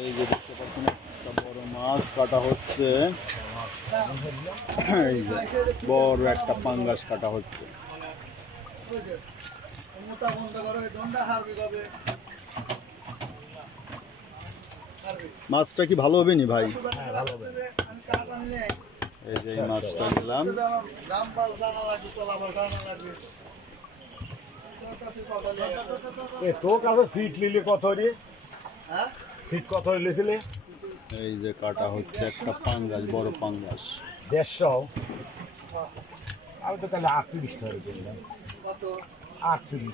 এই যে দেখতে পাচ্ছেন একটা বড় মাছ কাটা হচ্ছে। এই যে বড় একটা পাঙ্গাস কাটা হচ্ছে। মাছটা কি ভালো হবে নি ভাই? এই যে এই মাছটা নিলাম। তোর কাছে সিট নিলে কত রে? সিট কত নিয়েছিলে? এই যে কাটা হচ্ছে একটা পাঙ্গাস, বড় পাঙ্গাস। 150। আমি তো তাহলে 38 টাকা কিনলাম। কত? 38।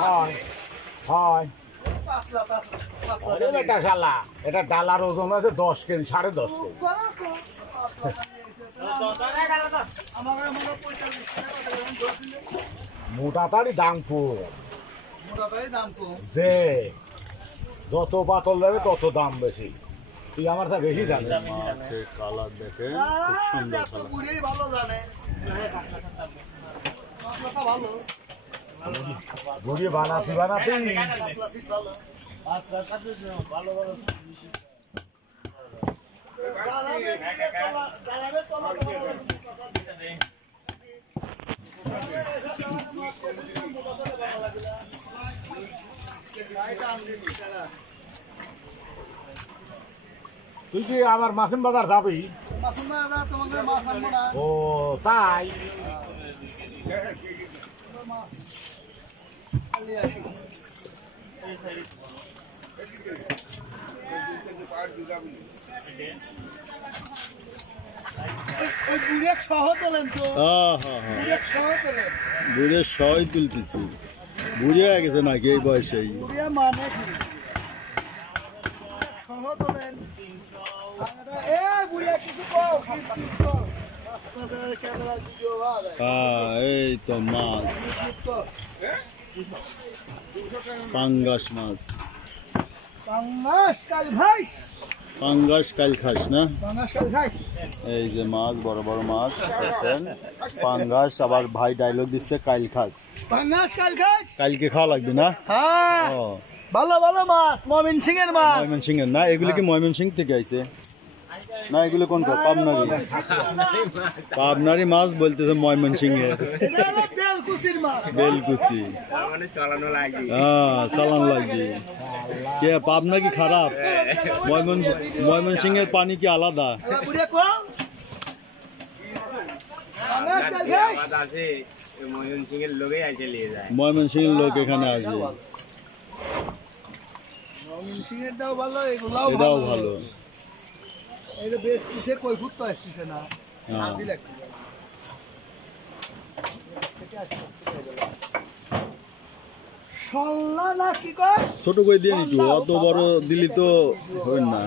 হয় হয়। এটা শালা, এটা ডালার ওজন আছে 10 কেজি, 10.5 কেজি। মোটা তারই দাম কম, যে যত পাতল যাবে তত দাম বেশি। তুই আমার তা বেশি জানিস। মাছের কালার দেখে খুব সুন্দর ঘুরিয়ে বানাতে তুই কি আবার মাছের বাজার যাবি? ও তাই, বুড়িয়া সহই তুলতেছি। বুড়িয়া হয়ে গেছে নাকি এই বয়সেই? এই তো মাছ, পাঙ্গাস মাছ। পাঙ্গাস কাল খাস না? এই যে মাছ, বড় বড় মাছ দেখছেন, পাঙ্গাস। আবার ভাই ডায়লগ দিচ্ছে কাল খাস। কালকে খাওয়া লাগবে না? ভালো ভালো মাছ, ময়মনসিং এর মাছ। ময়মনসিং এর না? এগুলো কি ময়মনসিং থেকে আইছে না? এগুলো কোন পাবনারি? পাবনারি মাছ বলতেছে ময়মনসিং এর। বেলকুচি, চালান লাগবে। কে পাবনা কি খারাপ? ময়মনসিং এর পানি কি আলাদা? ময়মনসিং এর লোক এখানে আসবে। এটাও ভালো। ছোট করে দিয়ে নিচু, অত বড় দিলি তো হয় না।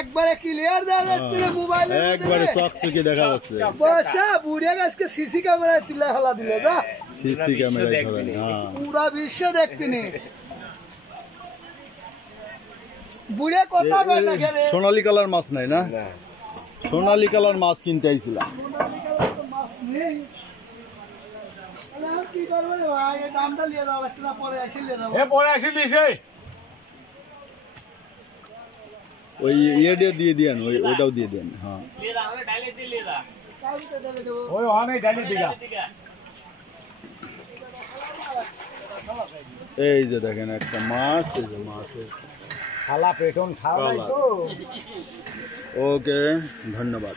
একবারে ক্লিয়ার দেখা যাচ্ছে, মোবাইলে একবারে চকচকে দেখা যাচ্ছে। বসা বুড়িয়া আজকে সিসি ক্যামেরায় তুলে ফেলা দিল না? সিসি ক্যামেরায় ধরেন, পুরা বিশ্ব দেখবিনি। বুড়িয়া কথা কয় না খেলে। সোনালী কালার মাছ নাই না? সোনালী কালার মাছ কিনতে আইছিলাম। দামটা নিয়ে যাওয়া লাগছে না, পরে এসে নিয়ে যাবো। ওই ইয়েটা দিয়ে দেন, ওইটাও দিয়ে দেন। হ্যাঁ, এই যে দেখেন একটা মাছ, এই যে মাছের খালা পেটন খাওয়া। ওকে, ধন্যবাদ।